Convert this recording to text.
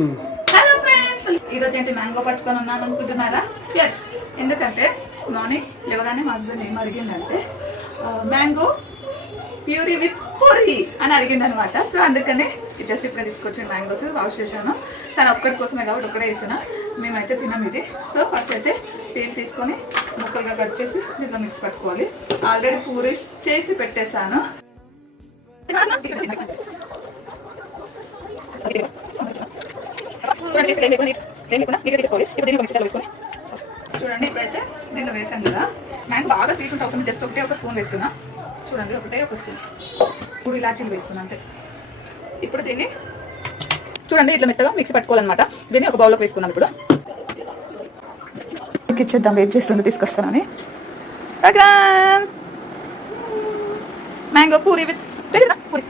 Hello friends, ఈరోజు ఏంటి mango పట్టుకొని ఉన్నాను అనుకుంటున్నారా? ఎస్, ఎందుకంటే మార్నింగ్ లేవగానే మా హస్బెండ్ ఏం అడిగిందంటే మ్యాంగో ప్యూరీ విత్ పూరి అని అడిగింది అనమాట. సో అందుకని జస్ట్ ఇప్పుడు తీసుకొచ్చిన మ్యాంగోస్ వాష్ చేశాను. తను ఒక్కడి కోసమే కాబట్టి ఒక్కడే వేసిన, మేమైతే తిన్నాం ఇది. సో ఫస్ట్ అయితే పీల్ తీసుకొని ముక్కలుగా కట్ చేసి దీంట్లో మిక్స్ పట్టుకోవాలి. ఆల్రెడీ పూరి చేసి పెట్టేశాను. చూడండి, ఇప్పుడైతే దీంట్లో వేసాను కదా. మ్యాంగో బాగా స్వీట్ ఉంటే అవసరం, జస్ట్ ఒకటే ఒక స్పూన్ వేస్తున్నా. చూడండి, ఒకటే ఒక స్పూన్ 3 ఇలాచీలు వేస్తున్నా అంతే. ఇప్పుడు దీన్ని చూడండి ఇట్లా మెత్తగా మిక్సీ పట్టుకోవాలన్నమాట. దీన్ని ఒక బౌల్లోకి వేసుకున్నాం. ఇప్పుడు ఇచ్చేద్దాం, వెయిట్ చేస్తుంది తీసుకొస్తానని. Mango puri with puri